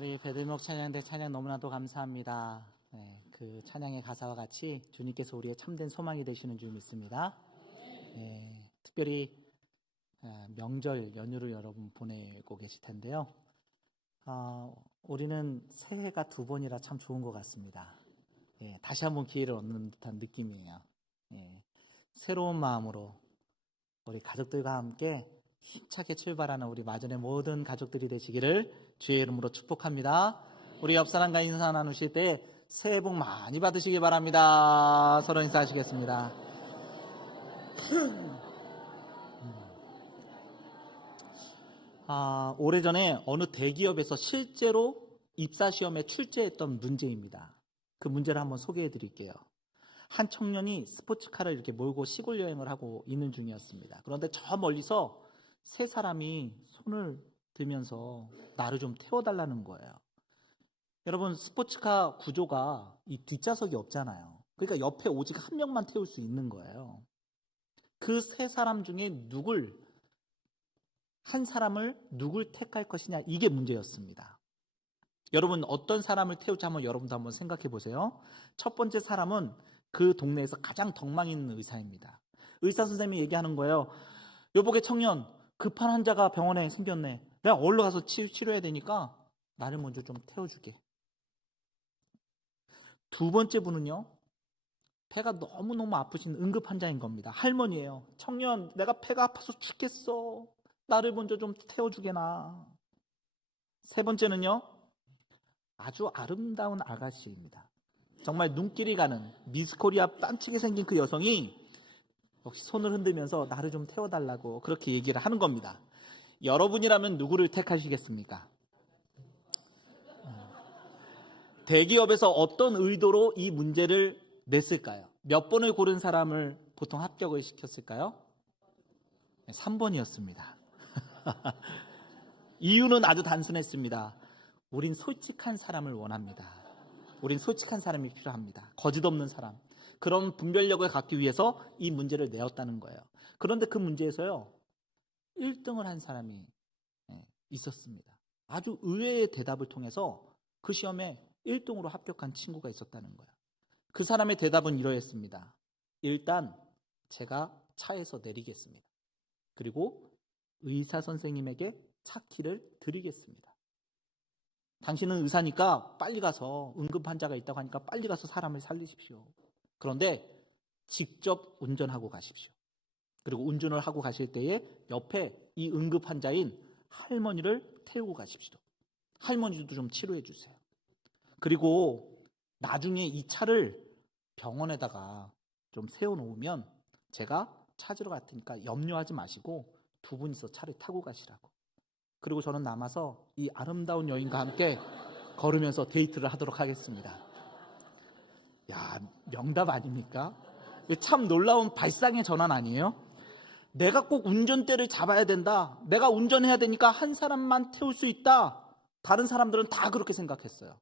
우리 배들목 찬양대 찬양 너무나도 감사합니다. 네, 그 찬양의 가사와 같이 주님께서 우리의 참된 소망이 되시는 줄 믿습니다. 네, 특별히 명절 연휴를 여러분 보내고 계실 텐데요. 우리는 새해가 두 번이라 참 좋은 것 같습니다. 다시 한번 기회를 얻는 듯한 느낌이에요. 새로운 마음으로 우리 가족들과 함께 힘차게 출발하는 우리 마전의 모든 가족들이 되시기를 주의 이름으로 축복합니다. 우리 옆 사람과 인사 나누실 때 새해 복 많이 받으시기 바랍니다. 서로 인사하시겠습니다. 오래전에 어느 대기업에서 실제로 입사시험에 출제했던 문제입니다. 그 문제를 한번 소개해 드릴게요. 한 청년이 스포츠카를 이렇게 몰고 시골 여행을 하고 있는 중이었습니다. 그런데 저 멀리서 세 사람이 손을 들면서 나를 좀 태워달라는 거예요. 여러분, 스포츠카 구조가 이 뒷좌석이 없잖아요. 그러니까 옆에 오직 한 명만 태울 수 있는 거예요. 그 세 사람 중에 한 사람을 누굴 택할 것이냐, 이게 문제였습니다. 여러분, 어떤 사람을 태울지 한번 여러분도 한번 생각해 보세요. 첫 번째 사람은 그 동네에서 가장 덕망 있는 의사입니다. 의사 선생님이 얘기하는 거예요. 여보게 청년, 급한 환자가 병원에 생겼네. 내가 얼른 가서 치료해야 되니까 나를 먼저 좀 태워주게. 두 번째 분은요, 배가 너무너무 아프신 응급 환자인 겁니다. 할머니예요. 청년, 내가 배가 아파서 죽겠어. 나를 먼저 좀 태워주게나. 세 번째는요, 아주 아름다운 아가씨입니다. 정말 눈길이 가는 미스코리아 빤치게 생긴 그 여성이 역시 손을 흔들면서 나를 좀 태워달라고 그렇게 얘기를 하는 겁니다. 여러분이라면 누구를 택하시겠습니까? 대기업에서 어떤 의도로 이 문제를 냈을까요? 몇 번을 고른 사람을 보통 합격을 시켰을까요? 3번이었습니다. 이유는 아주 단순했습니다. 우린 솔직한 사람을 원합니다. 우린 솔직한 사람이 필요합니다. 거짓 없는 사람. 그런 분별력을 갖기 위해서 이 문제를 내었다는 거예요. 그런데 그 문제에서요, 1등을 한 사람이 있었습니다. 아주 의외의 대답을 통해서 그 시험에 1등으로 합격한 친구가 있었다는 거예요. 그 사람의 대답은 이러했습니다. 일단 제가 차에서 내리겠습니다. 그리고 의사 선생님에게 차 키를 드리겠습니다. 당신은 의사니까 빨리 가서, 응급 환자가 있다고 하니까 빨리 가서 사람을 살리십시오. 그런데 직접 운전하고 가십시오. 그리고 운전을 하고 가실 때에 옆에 이 응급 환자인 할머니를 태우고 가십시오. 할머니도 좀 치료해 주세요. 그리고 나중에 이 차를 병원에다가 좀 세워놓으면 제가 찾으러 갈 테니까 염려하지 마시고 두 분이서 차를 타고 가시라고. 그리고 저는 남아서 이 아름다운 여인과 함께 걸으면서 데이트를 하도록 하겠습니다. 야, 명답 아닙니까? 참 놀라운 발상의 전환 아니에요? 내가 꼭 운전대를 잡아야 된다. 내가 운전해야 되니까 한 사람만 태울 수 있다. 다른 사람들은 다 그렇게 생각했어요.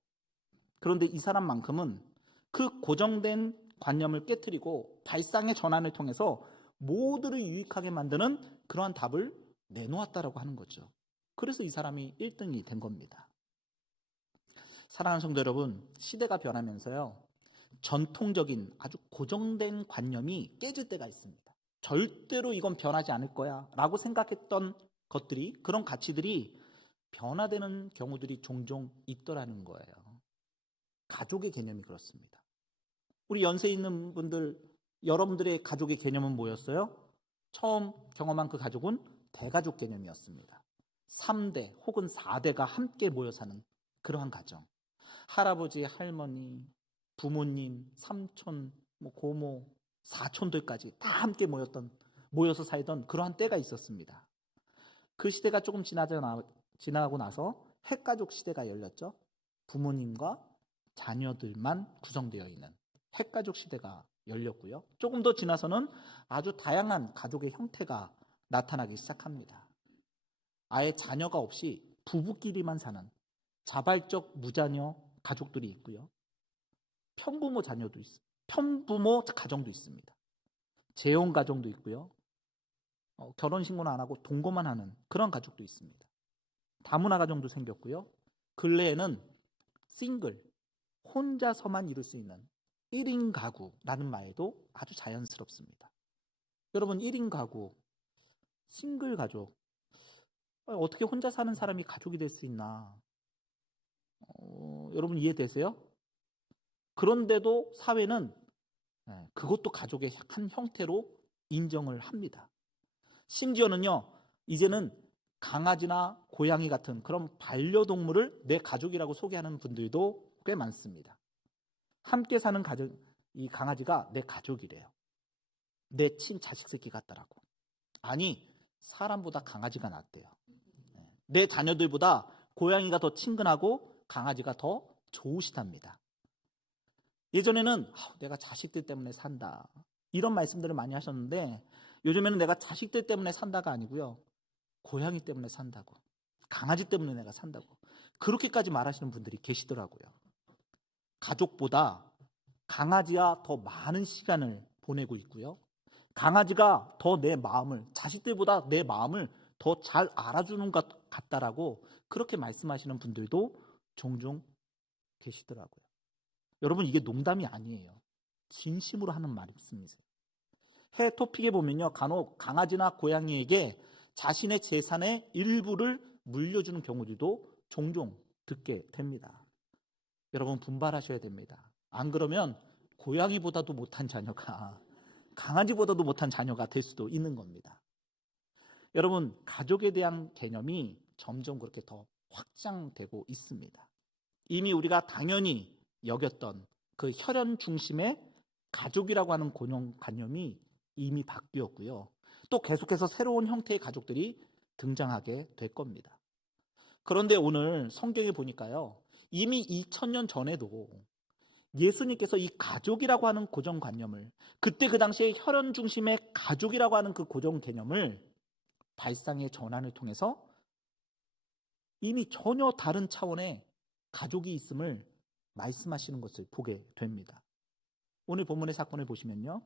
그런데 이 사람만큼은 그 고정된 관념을 깨트리고 발상의 전환을 통해서 모두를 유익하게 만드는 그러한 답을 내놓았다라고 하는 거죠. 그래서 이 사람이 1등이 된 겁니다. 사랑하는 성도 여러분, 시대가 변하면서요, 전통적인 아주 고정된 관념이 깨질 때가 있습니다. 절대로 이건 변하지 않을 거야 라고 생각했던 것들이, 그런 가치들이 변화되는 경우들이 종종 있더라는 거예요. 가족의 개념이 그렇습니다. 우리 연세 있는 분들, 여러분들의 가족의 개념은 뭐였어요? 처음 경험한 그 가족은 대가족 개념이었습니다. 3대 혹은 4대가 함께 모여 사는 그러한 가정. 할아버지, 할머니, 부모님, 삼촌, 고모, 사촌들까지 다 함께 모여서 살던 그러한 때가 있었습니다. 그 시대가 조금 지나고 나서 핵가족 시대가 열렸죠. 부모님과 자녀들만 구성되어 있는 핵가족 시대가 열렸고요. 조금 더 지나서는 아주 다양한 가족의 형태가 나타나기 시작합니다. 아예 자녀가 없이 부부끼리만 사는 자발적 무자녀 가족들이 있고요. 편부모 가정도 있습니다. 재혼 가정도 있고요. 결혼신고는 안 하고 동거만 하는 그런 가족도 있습니다. 다문화 가정도 생겼고요. 근래에는 싱글, 혼자서만 이룰 수 있는 1인 가구라는 말도 아주 자연스럽습니다. 여러분, 1인 가구, 싱글 가족, 어떻게 혼자 사는 사람이 가족이 될 수 있나? 여러분 이해되세요? 그런데도 사회는 그것도 가족의 한 형태로 인정을 합니다. 심지어는요, 이제는 강아지나 고양이 같은 그런 반려동물을 내 가족이라고 소개하는 분들도 꽤 많습니다. 함께 사는 가족, 이 강아지가 내 가족이래요. 내 친자식 새끼 같다라고. 아니, 사람보다 강아지가 낫대요. 내 자녀들보다 고양이가 더 친근하고 강아지가 더 좋으시답니다. 예전에는 내가 자식들 때문에 산다, 이런 말씀들을 많이 하셨는데, 요즘에는 내가 자식들 때문에 산다가 아니고요, 고양이 때문에 산다고, 강아지 때문에 내가 산다고, 그렇게까지 말하시는 분들이 계시더라고요. 가족보다 강아지와 더 많은 시간을 보내고 있고요, 강아지가 더 내 마음을, 자식들보다 내 마음을 더 잘 알아주는 것 같다라고 그렇게 말씀하시는 분들도 종종 계시더라고요. 여러분, 이게 농담이 아니에요. 진심으로 하는 말씀이세요. 해 토픽에 보면요, 간혹 강아지나 고양이에게 자신의 재산의 일부를 물려주는 경우들도 종종 듣게 됩니다. 여러분, 분발하셔야 됩니다. 안 그러면 고양이보다도 못한 자녀가 강아지보다도 못한 자녀가 될 수도 있는 겁니다. 여러분, 가족에 대한 개념이 점점 그렇게 더 확장되고 있습니다. 이미 우리가 당연히 여겼던 그 혈연 중심의 가족이라고 하는 고정관념이 이미 바뀌었고요, 또 계속해서 새로운 형태의 가족들이 등장하게 될 겁니다. 그런데 오늘 성경에 보니까요, 이미 2000년 전에도 예수님께서 이 가족이라고 하는 고정관념을, 그때 그 당시에 혈연 중심의 가족이라고 하는 그 고정 개념을 발상의 전환을 통해서 이미 전혀 다른 차원의 가족이 있음을 말씀하시는 것을 보게 됩니다. 오늘 본문의 사건을 보시면요,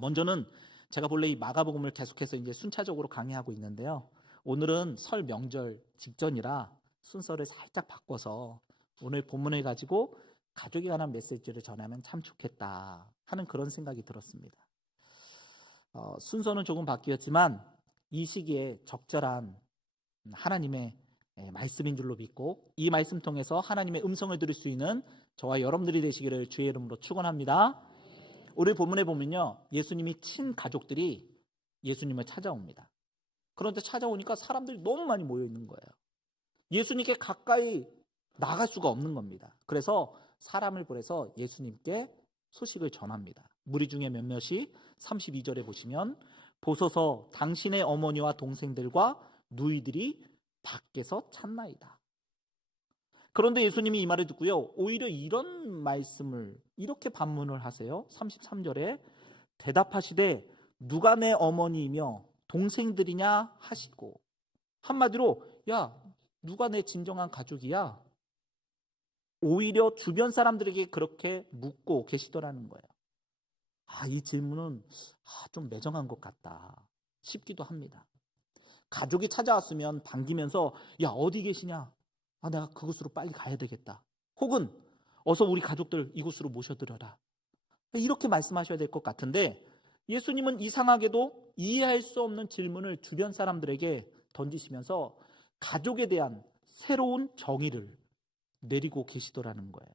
먼저는 제가 본래 이 마가복음을 계속해서 이제 순차적으로 강의하고 있는데요, 오늘은 설 명절 직전이라 순서를 살짝 바꿔서 오늘 본문을 가지고 가족에 관한 메시지를 전하면 참 좋겠다 하는 그런 생각이 들었습니다. 순서는 조금 바뀌었지만 이 시기에 적절한 하나님의 말씀인 줄로 믿고, 이 말씀 통해서 하나님의 음성을 들을 수 있는 저와 여러분들이 되시기를 주의 이름으로 축원합니다. 오늘 본문에 보면요, 예수님이 친가족들이 예수님을 찾아옵니다. 그런데 찾아오니까 사람들이 너무 많이 모여 있는 거예요. 예수님께 가까이 나갈 수가 없는 겁니다. 그래서 사람을 보내서 예수님께 소식을 전합니다. 무리 중에 몇몇이 32절에 보시면, 보소서 당신의 어머니와 동생들과 누이들이 밖에서 찾나이다. 그런데 예수님이 이 말을 듣고요, 오히려 이런 말씀을 이렇게 반문을 하세요. 33절에 대답하시되 누가 내 어머니이며 동생들이냐 하시고, 한마디로 야, 누가 내 진정한 가족이야? 오히려 주변 사람들에게 그렇게 묻고 계시더라는 거예요. 이 질문은 좀 매정한 것 같다 싶기도 합니다. 가족이 찾아왔으면 반기면서 야, 어디 계시냐? 내가 그곳으로 빨리 가야 되겠다. 혹은 어서 우리 가족들 이곳으로 모셔드려라. 이렇게 말씀하셔야 될 것 같은데, 예수님은 이상하게도 이해할 수 없는 질문을 주변 사람들에게 던지시면서 가족에 대한 새로운 정의를 내리고 계시더라는 거예요.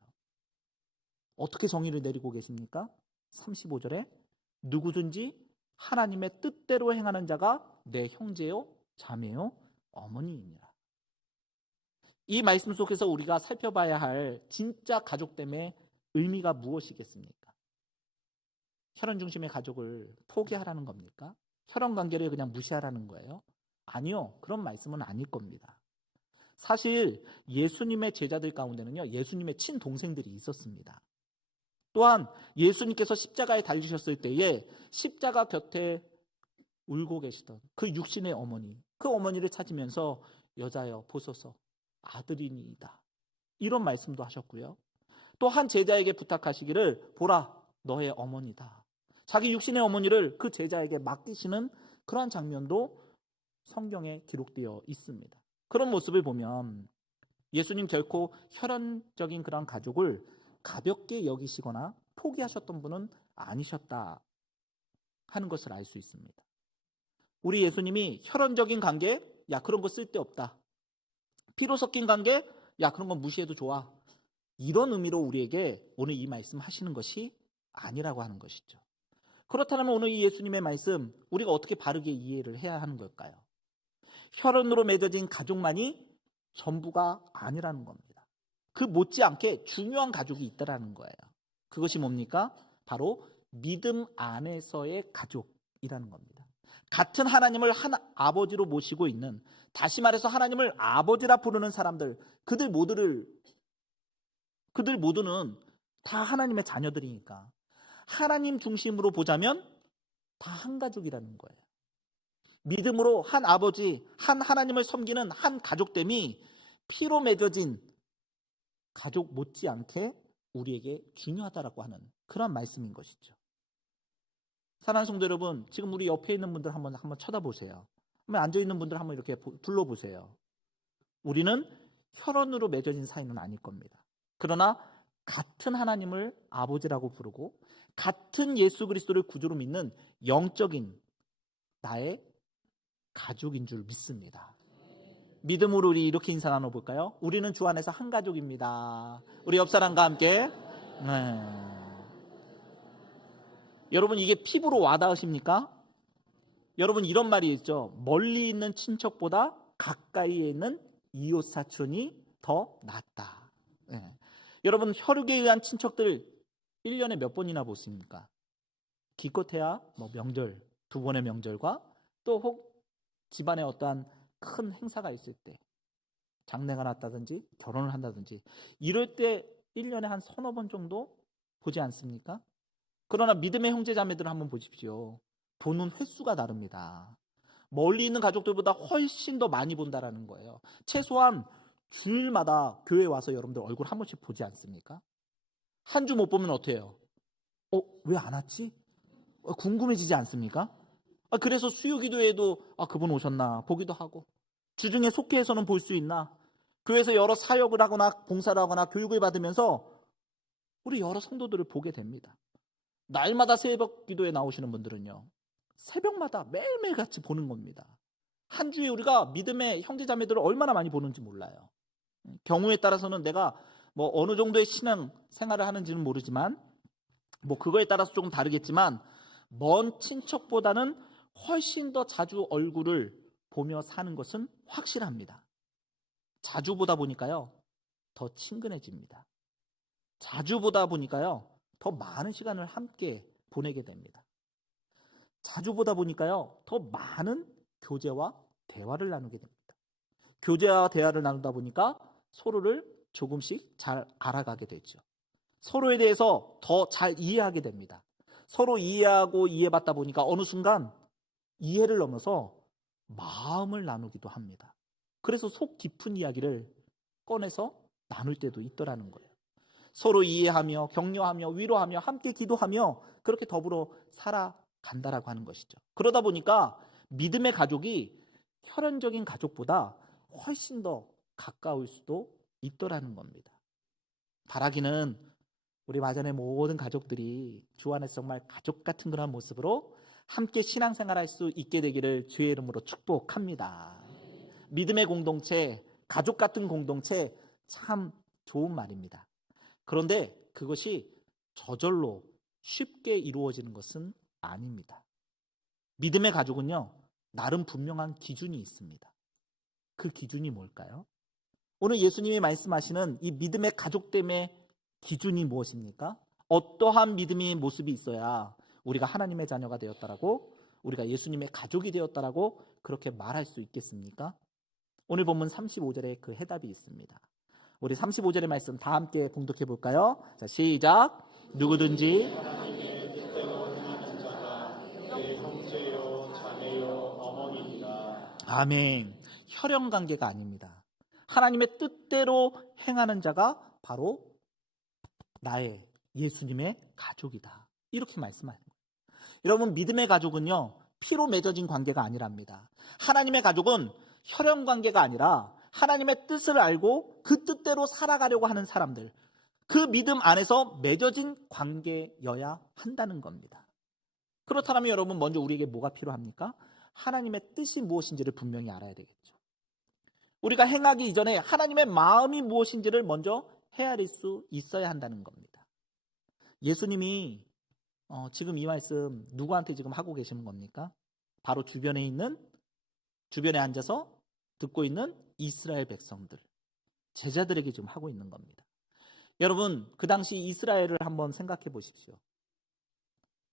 어떻게 정의를 내리고 계십니까? 35절에 누구든지 하나님의 뜻대로 행하는 자가 내 형제요, 자매요, 어머니이니라. 이 말씀 속에서 우리가 살펴봐야 할 진짜 가족됨의 의미가 무엇이겠습니까? 혈연 중심의 가족을 포기하라는 겁니까? 혈연 관계를 그냥 무시하라는 거예요? 아니요, 그런 말씀은 아닐 겁니다. 사실 예수님의 제자들 가운데는요, 예수님의 친동생들이 있었습니다. 또한 예수님께서 십자가에 달리셨을 때에 십자가 곁에 울고 계시던 그 육신의 어머니, 그 어머니를 찾으면서 여자여 보소서 아들이니이다, 이런 말씀도 하셨고요. 또 한 제자에게 부탁하시기를 보라 너의 어머니다, 자기 육신의 어머니를 그 제자에게 맡기시는 그러한 장면도 성경에 기록되어 있습니다. 그런 모습을 보면 예수님 결코 혈연적인 그런 가족을 가볍게 여기시거나 포기하셨던 분은 아니셨다 하는 것을 알 수 있습니다. 우리 예수님이 혈연적인 관계, 야 그런 거 쓸데없다. 피로 섞인 관계, 야 그런 건 무시해도 좋아. 이런 의미로 우리에게 오늘 이 말씀 하시는 것이 아니라고 하는 것이죠. 그렇다면 오늘 이 예수님의 말씀 우리가 어떻게 바르게 이해를 해야 하는 걸까요? 혈연으로 맺어진 가족만이 전부가 아니라는 겁니다. 그 못지않게 중요한 가족이 있다라는 거예요. 그것이 뭡니까? 바로 믿음 안에서의 가족이라는 겁니다. 같은 하나님을 한 아버지로 모시고 있는, 다시 말해서 하나님을 아버지라 부르는 사람들, 그들 모두는 다 하나님의 자녀들이니까 하나님 중심으로 보자면 다 한 가족이라는 거예요. 믿음으로 한 아버지, 한 하나님을 섬기는 한 가족됨이 피로 맺어진 가족 못지않게 우리에게 중요하다라고 하는 그런 말씀인 것이죠. 사랑하는 성도 여러분, 지금 우리 옆에 있는 분들 한번 쳐다보세요. 앉아 있는 분들 한번 이렇게 둘러보세요. 우리는 혈연으로 맺어진 사이는 아닐 겁니다. 그러나 같은 하나님을 아버지라고 부르고 같은 예수 그리스도를 구주로 믿는 영적인 나의 가족인 줄 믿습니다. 믿음으로 우리 이렇게 인사 나눠볼까요? 우리는 주 안에서 한 가족입니다. 우리 옆 사람과 함께. 여러분 이게 피부로 와닿으십니까? 여러분 이런 말이 있죠. 멀리 있는 친척보다 가까이에 있는 이웃 사촌이 더 낫다. 여러분 혈육에 의한 친척들 1년에 몇 번이나 보십니까? 기껏해야 명절, 2번의 명절과 또 혹 집안에 어떠한 큰 행사가 있을 때, 장례가 났다든지 결혼을 한다든지 이럴 때 1년에 한 서너 번 정도 보지 않습니까? 그러나 믿음의 형제 자매들을 한번 보십시오. 보는 횟수가 다릅니다. 멀리 있는 가족들보다 훨씬 더 많이 본다라는 거예요. 최소한 주일마다 교회 와서 여러분들 얼굴 한 번씩 보지 않습니까? 한 주 못 보면 어때요? 왜 안 왔지? 궁금해지지 않습니까? 그래서 수요기도에도 그분 오셨나 보기도 하고, 주중에 속회에서는 볼 수 있나, 교회에서 여러 사역을 하거나 봉사를 하거나 교육을 받으면서 우리 여러 성도들을 보게 됩니다. 날마다 새벽 기도에 나오시는 분들은요, 새벽마다 매일매일 같이 보는 겁니다. 한 주에 우리가 믿음의 형제자매들을 얼마나 많이 보는지 몰라요. 경우에 따라서는 내가 어느 정도의 신앙 생활을 하는지는 모르지만 그거에 따라서 조금 다르겠지만 먼 친척보다는 훨씬 더 자주 얼굴을 보며 사는 것은 확실합니다. 자주 보다 보니까요 더 친근해집니다. 자주 보다 보니까요 더 많은 시간을 함께 보내게 됩니다. 자주 보다 보니까요 더 많은 교제와 대화를 나누게 됩니다. 교제와 대화를 나누다 보니까 서로를 조금씩 잘 알아가게 되죠. 서로에 대해서 더 잘 이해하게 됩니다. 서로 이해하고 이해받다 보니까 어느 순간 이해를 넘어서 마음을 나누기도 합니다. 그래서 속 깊은 이야기를 꺼내서 나눌 때도 있더라는 거예요. 서로 이해하며 격려하며 위로하며 함께 기도하며 그렇게 더불어 살아간다라고 하는 것이죠. 그러다 보니까 믿음의 가족이 혈연적인 가족보다 훨씬 더 가까울 수도 있더라는 겁니다. 바라기는 우리 마전의 모든 가족들이 주 안에서 정말 가족 같은 그런 모습으로 함께 신앙생활할 수 있게 되기를 주의 이름으로 축복합니다. 믿음의 공동체, 가족 같은 공동체 참 좋은 말입니다. 그런데 그것이 저절로 쉽게 이루어지는 것은 아닙니다. 믿음의 가족은요, 나름 분명한 기준이 있습니다. 그 기준이 뭘까요? 오늘 예수님이 말씀하시는 이 믿음의 가족됨의 기준이 무엇입니까? 어떠한 믿음의 모습이 있어야 우리가 하나님의 자녀가 되었다라고, 우리가 예수님의 가족이 되었다라고 그렇게 말할 수 있겠습니까? 오늘 본문 35절에 그 해답이 있습니다. 우리 35절의 말씀 다 함께 봉독해 볼까요? 자, 시작. 누구든지 아멘. 혈연 관계가 아닙니다. 하나님의 뜻대로 행하는 자가 바로 나의 예수님의 가족이다. 이렇게 말씀하는 거예요. 여러분, 믿음의 가족은요, 피로 맺어진 관계가 아니랍니다. 하나님의 가족은 혈연 관계가 아니라 하나님의 뜻을 알고 그 뜻대로 살아가려고 하는 사람들, 그 믿음 안에서 맺어진 관계여야 한다는 겁니다. 그렇다면 여러분, 먼저 우리에게 뭐가 필요합니까? 하나님의 뜻이 무엇인지를 분명히 알아야 되겠죠. 우리가 행하기 이전에 하나님의 마음이 무엇인지를 먼저 헤아릴 수 있어야 한다는 겁니다. 예수님이 지금 이 말씀 누구한테 지금 하고 계시는 겁니까? 바로 주변에 앉아서 듣고 있는 이스라엘 백성들, 제자들에게 좀 하고 있는 겁니다. 여러분, 그 당시 이스라엘을 한번 생각해 보십시오.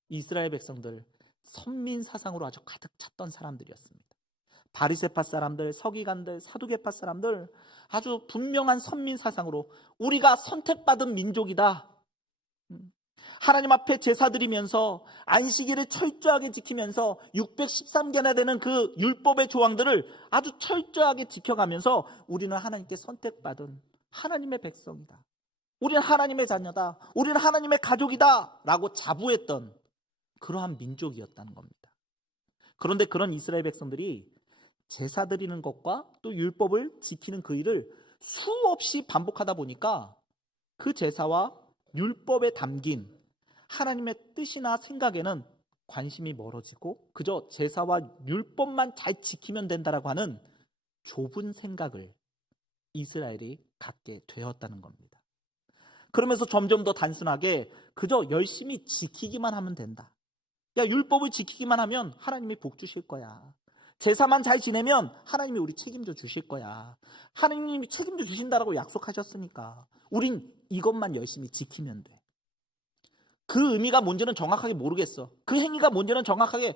이스라엘 백성들, 선민 사상으로 아주 가득 찼던 사람들이었습니다. 바리새파 사람들, 서기관들, 사두개파 사람들, 아주 분명한 선민 사상으로 우리가 선택받은 민족이다. 하나님 앞에 제사 드리면서 안식일을 철저하게 지키면서 613개나 되는 그 율법의 조항들을 아주 철저하게 지켜가면서 우리는 하나님께 선택받은 하나님의 백성이다. 우리는 하나님의 자녀다. 우리는 하나님의 가족이다. 라고 자부했던 그러한 민족이었다는 겁니다. 그런데 그런 이스라엘 백성들이 제사 드리는 것과 또 율법을 지키는 그 일을 수없이 반복하다 보니까 그 제사와 율법에 담긴 하나님의 뜻이나 생각에는 관심이 멀어지고 그저 제사와 율법만 잘 지키면 된다라고 하는 좁은 생각을 이스라엘이 갖게 되었다는 겁니다. 그러면서 점점 더 단순하게 그저 열심히 지키기만 하면 된다. 야, 율법을 지키기만 하면 하나님이 복 주실 거야. 제사만 잘 지내면 하나님이 우리 책임져 주실 거야. 하나님이 책임져 주신다라고 약속하셨으니까 우린 이것만 열심히 지키면 돼. 그 의미가 뭔지는 정확하게 모르겠어. 그 행위가 뭔지는 정확하게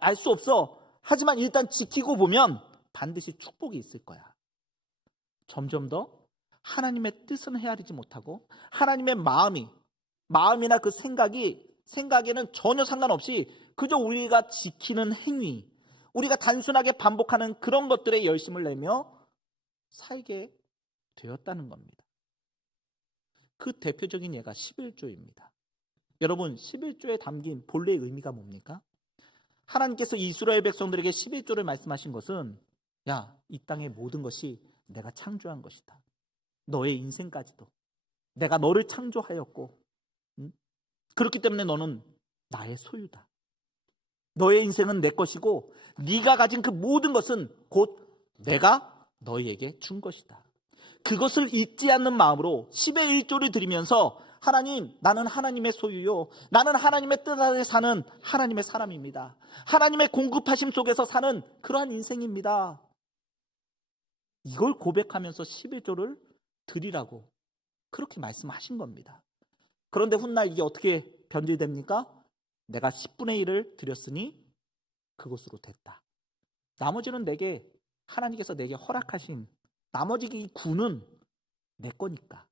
알 수 없어. 하지만 일단 지키고 보면 반드시 축복이 있을 거야. 점점 더 하나님의 뜻은 헤아리지 못하고 하나님의 마음이나 그 생각에는 전혀 상관없이 그저 우리가 지키는 행위, 우리가 단순하게 반복하는 그런 것들에 열심을 내며 살게 되었다는 겁니다. 그 대표적인 예가 11조입니다. 여러분, 11조에 담긴 본래의 의미가 뭡니까? 하나님께서 이스라엘 백성들에게 11조를 말씀하신 것은 야, 이 땅의 모든 것이 내가 창조한 것이다. 너의 인생까지도 내가 너를 창조하였고 그렇기 때문에 너는 나의 소유다. 너의 인생은 내 것이고 네가 가진 그 모든 것은 곧 내가 너희에게 준 것이다. 그것을 잊지 않는 마음으로 10의 1조를 드리면서 하나님, 나는 하나님의 소유요. 나는 하나님의 뜻 아래 사는 하나님의 사람입니다. 하나님의 공급하심 속에서 사는 그러한 인생입니다. 이걸 고백하면서 11조를 드리라고 그렇게 말씀하신 겁니다. 그런데 훗날 이게 어떻게 변질됩니까? 내가 10분의 1을 드렸으니 그것으로 됐다. 나머지는 하나님께서 내게 허락하신 나머지 이 구는 내 거니까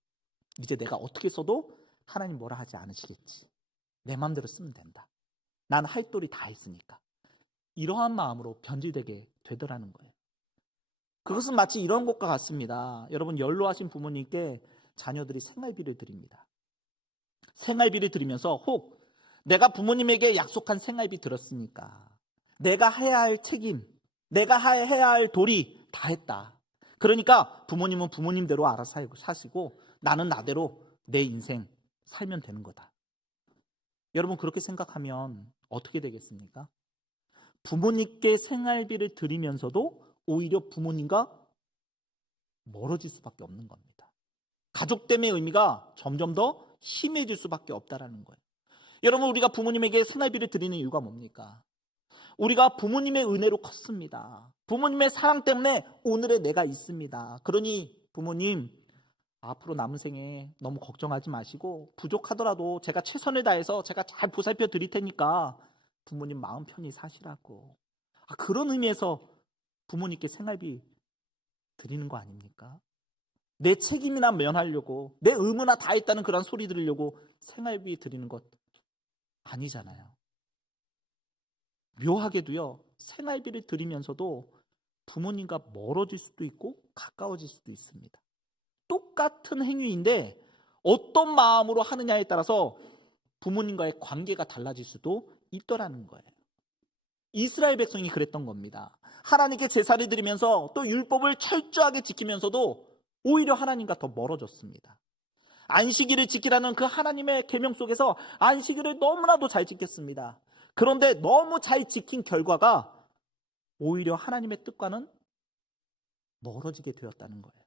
이제 내가 어떻게 써도 하나님 뭐라 하지 않으시겠지. 내 마음대로 쓰면 된다. 난 할 도리 다 했으니까. 이러한 마음으로 변질되게 되더라는 거예요. 그것은 마치 이런 것과 같습니다. 여러분, 연로하신 부모님께 자녀들이 생활비를 드립니다. 생활비를 드리면서 혹 내가 부모님에게 약속한 생활비 들었으니까 내가 해야 할 책임, 내가 해야 할 도리 다 했다. 그러니까 부모님은 부모님대로 알아서 사시고 나는 나대로 내 인생 살면 되는 거다. 여러분, 그렇게 생각하면 어떻게 되겠습니까? 부모님께 생활비를 드리면서도 오히려 부모님과 멀어질 수밖에 없는 겁니다. 가족됨의 의미가 점점 더 심해질 수밖에 없다라는 거예요. 여러분, 우리가 부모님에게 생활비를 드리는 이유가 뭡니까? 우리가 부모님의 은혜로 컸습니다. 부모님의 사랑 때문에 오늘의 내가 있습니다. 그러니 부모님, 앞으로 남은 생에 너무 걱정하지 마시고 부족하더라도 제가 최선을 다해서 제가 잘 보살펴 드릴 테니까 부모님 마음 편히 사시라고. 그런 의미에서 부모님께 생활비 드리는 거 아닙니까? 내 책임이나 면하려고, 내 의무나 다 했다는 그런 소리 들으려고 생활비 드리는 것 아니잖아요. 묘하게도요, 생활비를 드리면서도 부모님과 멀어질 수도 있고 가까워질 수도 있습니다. 똑같은 행위인데 어떤 마음으로 하느냐에 따라서 부모님과의 관계가 달라질 수도 있더라는 거예요. 이스라엘 백성이 그랬던 겁니다. 하나님께 제사를 드리면서 또 율법을 철저하게 지키면서도 오히려 하나님과 더 멀어졌습니다. 안식일을 지키라는 그 하나님의 계명 속에서 안식일을 너무나도 잘 지켰습니다. 그런데 너무 잘 지킨 결과가 오히려 하나님의 뜻과는 멀어지게 되었다는 거예요.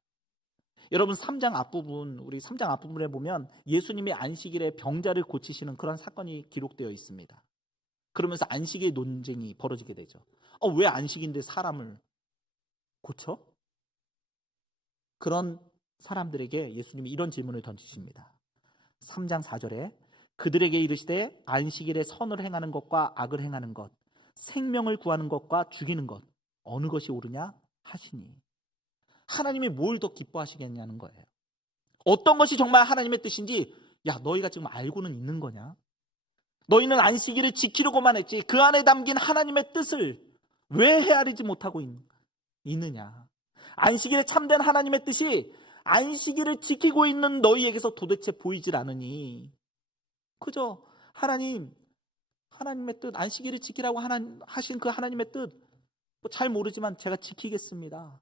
여러분 3장 앞부분, 우리 3장 앞부분에 보면 예수님이 안식일에 병자를 고치시는 그런 사건이 기록되어 있습니다. 그러면서 안식일 논쟁이 벌어지게 되죠. 왜 안식인데 사람을 고쳐? 그런 사람들에게 예수님이 이런 질문을 던지십니다. 3장 4절에 그들에게 이르시되 안식일에 선을 행하는 것과 악을 행하는 것, 생명을 구하는 것과 죽이는 것 어느 것이 옳으냐 하시니. 하나님이 뭘 더 기뻐하시겠냐는 거예요. 어떤 것이 정말 하나님의 뜻인지 너희가 지금 알고는 있는 거냐? 너희는 안식일을 지키려고만 했지 그 안에 담긴 하나님의 뜻을 왜 헤아리지 못하고 있느냐? 안식일에 참된 하나님의 뜻이 안식일을 지키고 있는 너희에게서 도대체 보이질 않으니 그저 하나님의 뜻, 안식일을 지키라고 하신 그 하나님의 뜻 잘 모르지만 제가 지키겠습니다.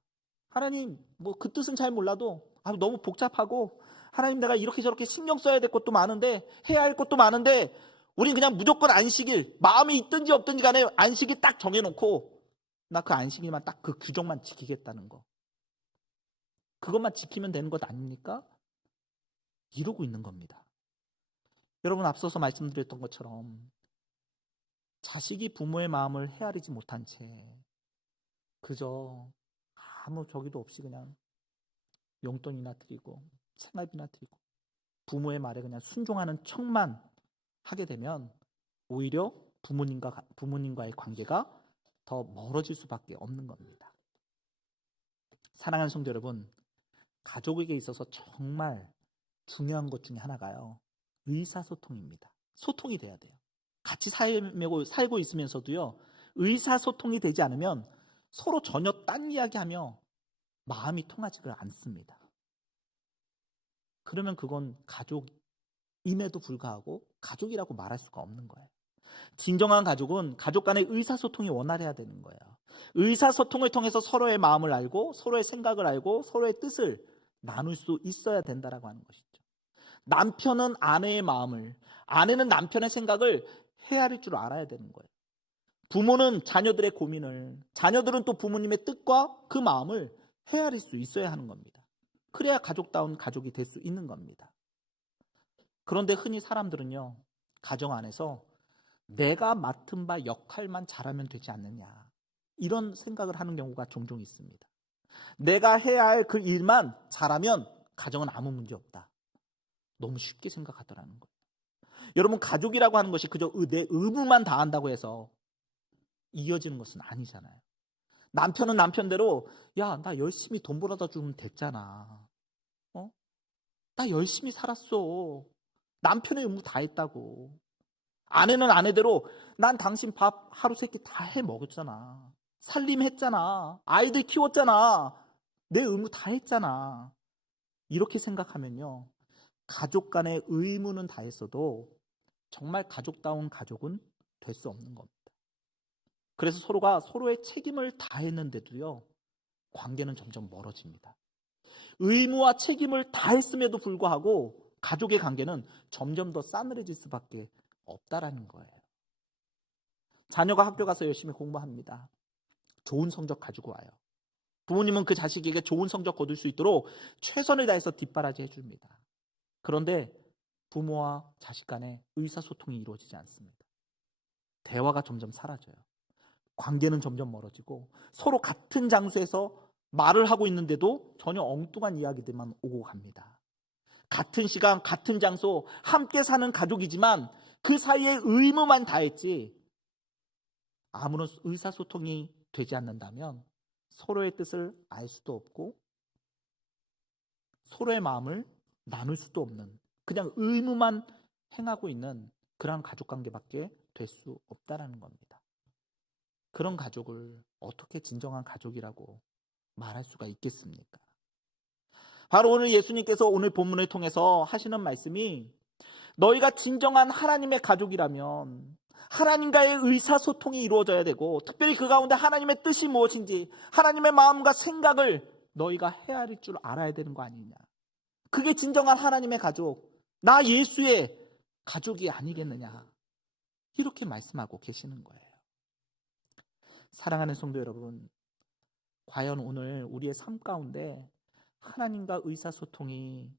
하나님 그 뜻은 잘 몰라도 너무 복잡하고 하나님 내가 이렇게 저렇게 신경 써야 될 것도 많은데 해야 할 것도 많은데 우린 그냥 무조건 안식일 마음이 있든지 없든지 간에 안식일 딱 정해놓고 나 그 안식일만 딱 그 규정만 지키겠다는 거, 그것만 지키면 되는 것 아닙니까? 이러고 있는 겁니다. 여러분 앞서서 말씀드렸던 것처럼 자식이 부모의 마음을 헤아리지 못한 채 그저 아무 저기도 없이 그냥 용돈이나 드리고 생활비나 드리고 부모의 말에 그냥 순종하는 척만 하게 되면 오히려 부모님과의 관계가 더 멀어질 수밖에 없는 겁니다. 사랑하는 성도 여러분, 가족에게 있어서 정말 중요한 것 중에 하나가요, 의사소통입니다. 소통이 돼야 돼요. 같이 살고 있으면서도요, 의사소통이 되지 않으면 서로 전혀 딴 이야기하며 마음이 통하지가 않습니다. 그러면 그건 가족임에도 불구하고 가족이라고 말할 수가 없는 거예요. 진정한 가족은 가족 간의 의사소통이 원활해야 되는 거예요. 의사소통을 통해서 서로의 마음을 알고 서로의 생각을 알고 서로의 뜻을 나눌 수 있어야 된다라고 하는 것이죠. 남편은 아내의 마음을, 아내는 남편의 생각을 헤아릴 줄 알아야 되는 거예요. 부모는 자녀들의 고민을, 자녀들은 또 부모님의 뜻과 그 마음을 헤아릴 수 있어야 하는 겁니다. 그래야 가족다운 가족이 될 수 있는 겁니다. 그런데 흔히 사람들은요, 가정 안에서 내가 맡은 바 역할만 잘하면 되지 않느냐, 이런 생각을 하는 경우가 종종 있습니다. 내가 해야 할 그 일만 잘하면 가정은 아무 문제 없다. 너무 쉽게 생각하더라는 거예요. 여러분, 가족이라고 하는 것이 그저 내 의무만 다한다고 해서 이어지는 것은 아니잖아요. 남편은 남편대로 나 열심히 돈 벌어다 주면 됐잖아. 나 열심히 살았어. 남편의 의무 다 했다고. 아내는 아내대로 난 당신 밥 하루 세끼 다 해 먹었잖아. 살림했잖아. 아이들 키웠잖아. 내 의무 다 했잖아. 이렇게 생각하면요, 가족 간의 의무는 다 했어도 정말 가족다운 가족은 될 수 없는 겁니다. 그래서 서로가 서로의 책임을 다했는데도요, 관계는 점점 멀어집니다. 의무와 책임을 다했음에도 불구하고 가족의 관계는 점점 더 싸늘해질 수밖에 없다라는 거예요. 자녀가 학교 가서 열심히 공부합니다. 좋은 성적 가지고 와요. 부모님은 그 자식에게 좋은 성적 거둘 수 있도록 최선을 다해서 뒷바라지 해줍니다. 그런데 부모와 자식 간에 의사소통이 이루어지지 않습니다. 대화가 점점 사라져요. 관계는 점점 멀어지고 서로 같은 장소에서 말을 하고 있는데도 전혀 엉뚱한 이야기들만 오고 갑니다. 같은 시간, 같은 장소, 함께 사는 가족이지만 그 사이에 의무만 다했지 아무런 의사소통이 되지 않는다면 서로의 뜻을 알 수도 없고 서로의 마음을 나눌 수도 없는, 그냥 의무만 행하고 있는 그런 가족관계밖에 될 수 없다라는 겁니다. 그런 가족을 어떻게 진정한 가족이라고 말할 수가 있겠습니까? 바로 오늘 예수님께서 오늘 본문을 통해서 하시는 말씀이, 너희가 진정한 하나님의 가족이라면 하나님과의 의사소통이 이루어져야 되고, 특별히 그 가운데 하나님의 뜻이 무엇인지, 하나님의 마음과 생각을 너희가 헤아릴 줄 알아야 되는 거 아니냐. 그게 진정한 하나님의 가족, 나 예수의 가족이 아니겠느냐, 이렇게 말씀하고 계시는 거예요. 사랑하는 성도 여러분, 과연 오늘 우리의 삶 가운데 하나님과 의사소통이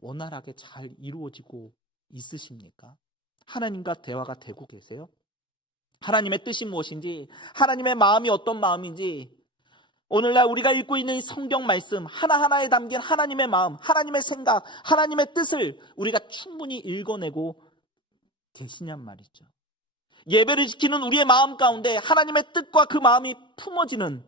원활하게 잘 이루어지고 있으십니까? 하나님과 대화가 되고 계세요? 하나님의 뜻이 무엇인지, 하나님의 마음이 어떤 마음인지, 오늘날 우리가 읽고 있는 성경 말씀 하나하나에 담긴 하나님의 마음, 하나님의 생각, 하나님의 뜻을 우리가 충분히 읽어내고 계시냔 말이죠. 예배를 지키는 우리의 마음 가운데 하나님의 뜻과 그 마음이 품어지는,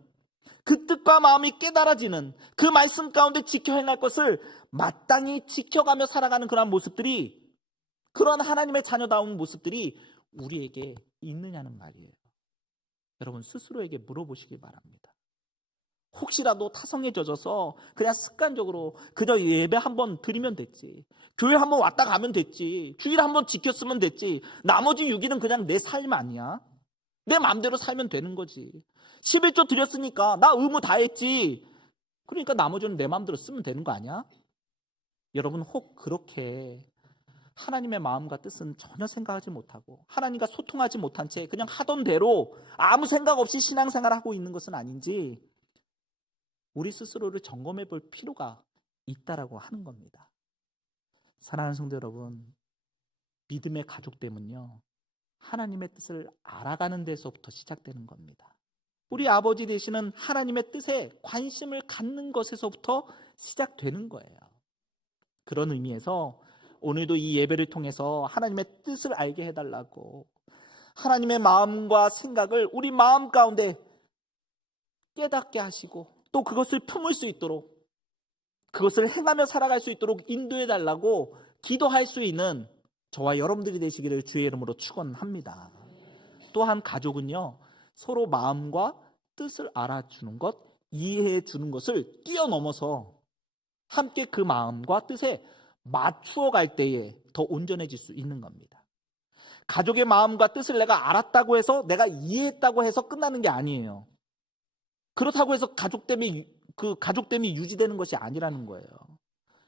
그 뜻과 마음이 깨달아지는, 그 말씀 가운데 지켜 행할 것을 마땅히 지켜가며 살아가는 그러한 모습들이, 그런 하나님의 자녀다운 모습들이 우리에게 있느냐는 말이에요. 여러분 스스로에게 물어보시기 바랍니다. 혹시라도 타성에 젖어서 그냥 습관적으로 그저 예배 한번 드리면 됐지, 교회 한번 왔다 가면 됐지, 주일 한번 지켰으면 됐지, 나머지 6일은 그냥 내 삶 아니야? 내 마음대로 살면 되는 거지. 11조 드렸으니까 나 의무 다 했지, 그러니까 나머지는 내 마음대로 쓰면 되는 거 아니야? 여러분 혹 그렇게 하나님의 마음과 뜻은 전혀 생각하지 못하고 하나님과 소통하지 못한 채 그냥 하던 대로 아무 생각 없이 신앙생활을 하고 있는 것은 아닌지 우리 스스로를 점검해 볼 필요가 있다라고 하는 겁니다. 사랑하는 성도 여러분, 믿음의 가족됨은요, 하나님의 뜻을 알아가는 데서부터 시작되는 겁니다. 우리 아버지 되시는 하나님의 뜻에 관심을 갖는 것에서부터 시작되는 거예요. 그런 의미에서 오늘도 이 예배를 통해서 하나님의 뜻을 알게 해달라고, 하나님의 마음과 생각을 우리 마음 가운데 깨닫게 하시고 또 그것을 품을 수 있도록, 그것을 행하며 살아갈 수 있도록 인도해 달라고 기도할 수 있는 저와 여러분들이 되시기를 주의 이름으로 축원합니다. 또한 가족은요, 서로 마음과 뜻을 알아주는 것, 이해해 주는 것을 뛰어넘어서 함께 그 마음과 뜻에 맞추어 갈 때에 더 온전해질 수 있는 겁니다. 가족의 마음과 뜻을 내가 알았다고 해서, 내가 이해했다고 해서 끝나는 게 아니에요. 그렇다고 해서 가족됨이 유지되는 것이 아니라는 거예요.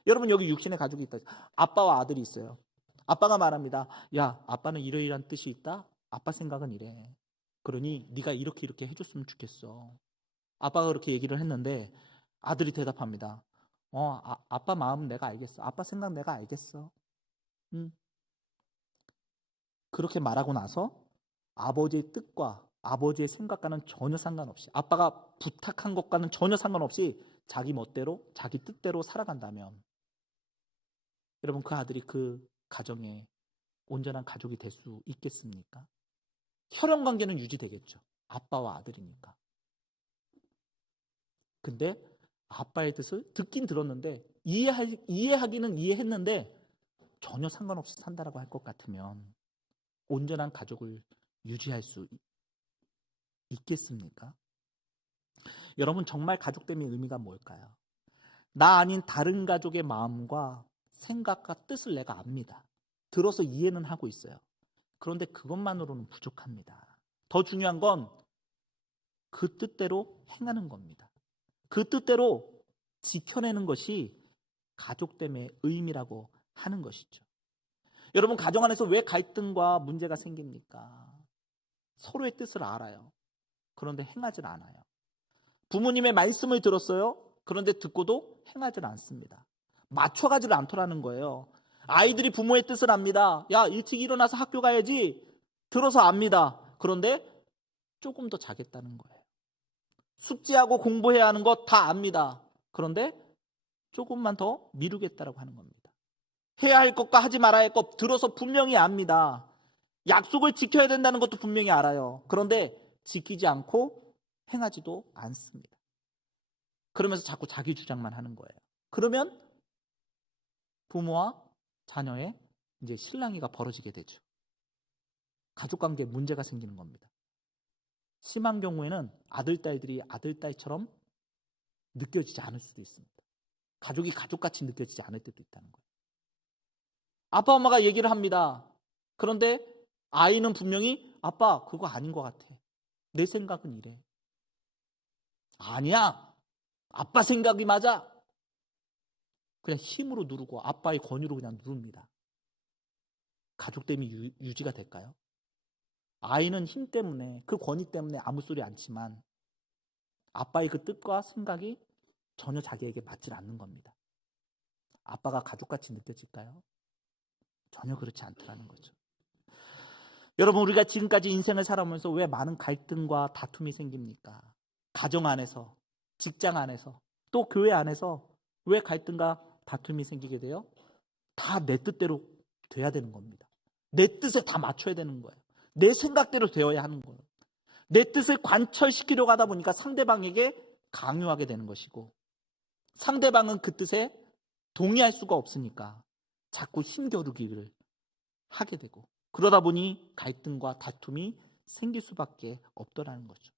여러분 여기 육신의 가족이 있다. 아빠와 아들이 있어요. 아빠가 말합니다. 야, 아빠는 이러이러한 뜻이 있다. 아빠 생각은 이래. 그러니 네가 이렇게 해줬으면 좋겠어. 아빠가 그렇게 얘기를 했는데 아들이 대답합니다. 아빠 마음 내가 알겠어. 아빠 생각 내가 알겠어. 그렇게 말하고 나서 아버지의 뜻과 아버지의 생각과는 전혀 상관없이, 아빠가 부탁한 것과는 전혀 상관없이 자기 멋대로, 자기 뜻대로 살아간다면 여러분 그 아들이 그 가정에 온전한 가족이 될 수 있겠습니까? 혈연 관계는 유지되겠죠. 아빠와 아들이니까. 근데 아빠의 뜻을 듣긴 들었는데 이해하기는 이해했는데 전혀 상관없이 산다라고 할 것 같으면 온전한 가족을 유지할 수 있겠습니까? 여러분 정말 가족됨의 의미가 뭘까요? 나 아닌 다른 가족의 마음과 생각과 뜻을 내가 압니다. 들어서 이해는 하고 있어요. 그런데 그것만으로는 부족합니다. 더 중요한 건 그 뜻대로 행하는 겁니다. 그 뜻대로 지켜내는 것이 가족됨의 의미라고 하는 것이죠. 여러분 가정 안에서 왜 갈등과 문제가 생깁니까? 서로의 뜻을 알아요. 그런데 행하질 않아요. 부모님의 말씀을 들었어요. 그런데 듣고도 행하질 않습니다. 맞춰가지를 않더라는 거예요. 아이들이 부모의 뜻을 압니다. 야, 일찍 일어나서 학교 가야지. 들어서 압니다. 그런데 조금 더 자겠다는 거예요. 숙제하고 공부해야 하는 거 다 압니다. 그런데 조금만 더 미루겠다라고 하는 겁니다. 해야 할 것과 하지 말아야 할 것 들어서 분명히 압니다. 약속을 지켜야 된다는 것도 분명히 알아요. 그런데 지키지 않고 행하지도 않습니다. 그러면서 자꾸 자기 주장만 하는 거예요. 그러면 부모와 자녀의 이제 실랑이가 벌어지게 되죠. 가족관계에 문제가 생기는 겁니다. 심한 경우에는 아들딸들이 아들딸처럼 느껴지지 않을 수도 있습니다. 가족이 가족같이 느껴지지 않을 때도 있다는 거예요. 아빠 엄마가 얘기를 합니다. 그런데 아이는 분명히 아빠 그거 아닌 것 같아. 내 생각은 이래. 아니야. 아빠 생각이 맞아. 그냥 힘으로 누르고 아빠의 권유로 그냥 누릅니다. 가족됨이 유지가 될까요? 아이는 힘 때문에 그 권위 때문에 아무 소리 않지만 아빠의 그 뜻과 생각이 전혀 자기에게 맞질 않는 겁니다. 아빠가 가족같이 느껴질까요? 전혀 그렇지 않더라는 거죠. 여러분, 우리가 지금까지 인생을 살아오면서 왜 많은 갈등과 다툼이 생깁니까? 가정 안에서, 직장 안에서, 또 교회 안에서 왜 갈등과 다툼이 생기게 돼요? 다 내 뜻대로 돼야 되는 겁니다. 내 뜻에 다 맞춰야 되는 거예요. 내 생각대로 되어야 하는 거예요. 내 뜻을 관철시키려고 하다 보니까 상대방에게 강요하게 되는 것이고, 상대방은 그 뜻에 동의할 수가 없으니까 자꾸 힘겨루기를 하게 되고, 그러다 보니 갈등과 다툼이 생길 수밖에 없더라는 거죠.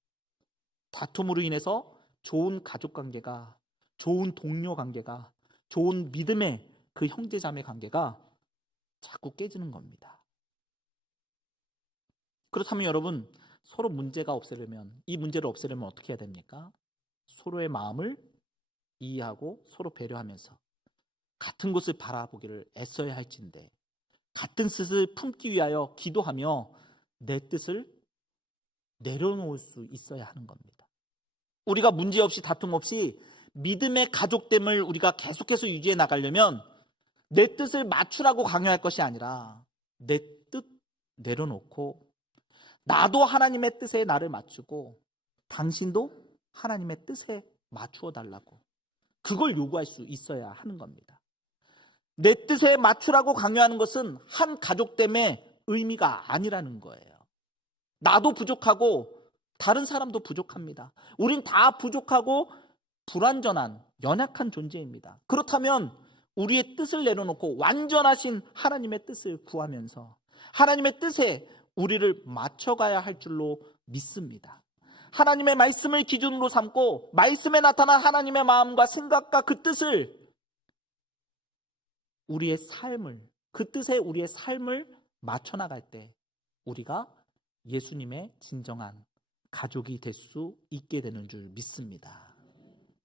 다툼으로 인해서 좋은 가족 관계가, 좋은 동료 관계가, 좋은 믿음의 그 형제자매 관계가 자꾸 깨지는 겁니다. 그렇다면 여러분, 서로 문제가 없애려면, 이 문제를 없애려면 어떻게 해야 됩니까? 서로의 마음을 이해하고 서로 배려하면서 같은 곳을 바라보기를 애써야 할진데, 같은 뜻을 품기 위하여 기도하며 내 뜻을 내려놓을 수 있어야 하는 겁니다. 우리가 문제없이 다툼 없이 믿음의 가족됨을 우리가 계속해서 유지해 나가려면 내 뜻을 맞추라고 강요할 것이 아니라 내 뜻 내려놓고 나도 하나님의 뜻에 나를 맞추고 당신도 하나님의 뜻에 맞추어 달라고, 그걸 요구할 수 있어야 하는 겁니다. 내 뜻에 맞추라고 강요하는 것은 한 가족됨의 의미가 아니라는 거예요. 나도 부족하고 다른 사람도 부족합니다. 우린 다 부족하고 불완전한 연약한 존재입니다. 그렇다면 우리의 뜻을 내려놓고 완전하신 하나님의 뜻을 구하면서 하나님의 뜻에 우리를 맞춰가야 할 줄로 믿습니다. 하나님의 말씀을 기준으로 삼고 말씀에 나타난 하나님의 마음과 생각과 그 뜻을 우리의 삶을, 그 뜻에 우리의 삶을 맞춰나갈 때 우리가 예수님의 진정한 가족이 될 수 있게 되는 줄 믿습니다.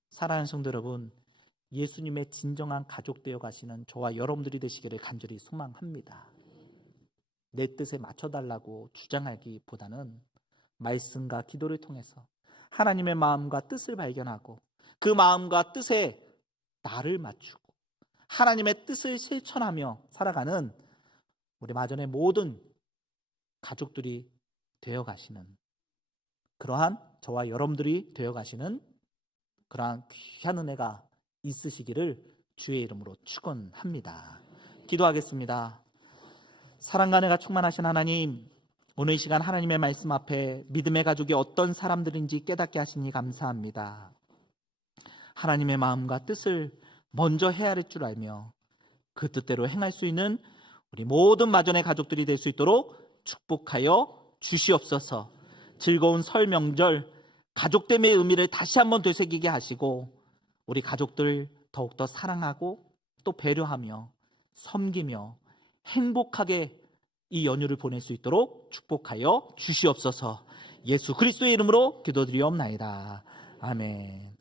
사랑하는 성도 여러분, 예수님의 진정한 가족 되어 가시는 저와 여러분들이 되시기를 간절히 소망합니다. 내 뜻에 맞춰달라고 주장하기보다는 말씀과 기도를 통해서 하나님의 마음과 뜻을 발견하고 그 마음과 뜻에 나를 맞추고 하나님의 뜻을 실천하며 살아가는 우리 마전의 모든 가족들이 되어 가시는, 그러한 저와 여러분들이 되어 가시는 그러한 귀한 은혜가 있으시기를 주의 이름으로 축원합니다. 기도하겠습니다. 사랑과 은혜가 충만하신 하나님, 오늘 이 시간 하나님의 말씀 앞에 믿음의 가족이 어떤 사람들인지 깨닫게 하시니 감사합니다. 하나님의 마음과 뜻을 먼저 헤아릴 줄 알며 그 뜻대로 행할 수 있는 우리 모든 마전의 가족들이 될 수 있도록 축복하여 주시옵소서. 즐거운 설 명절 가족됨의 의미를 다시 한번 되새기게 하시고 우리 가족들 더욱더 사랑하고 또 배려하며 섬기며 행복하게 이 연휴를 보낼 수 있도록 축복하여 주시옵소서. 예수 그리스도의 이름으로 기도드리옵나이다. 아멘.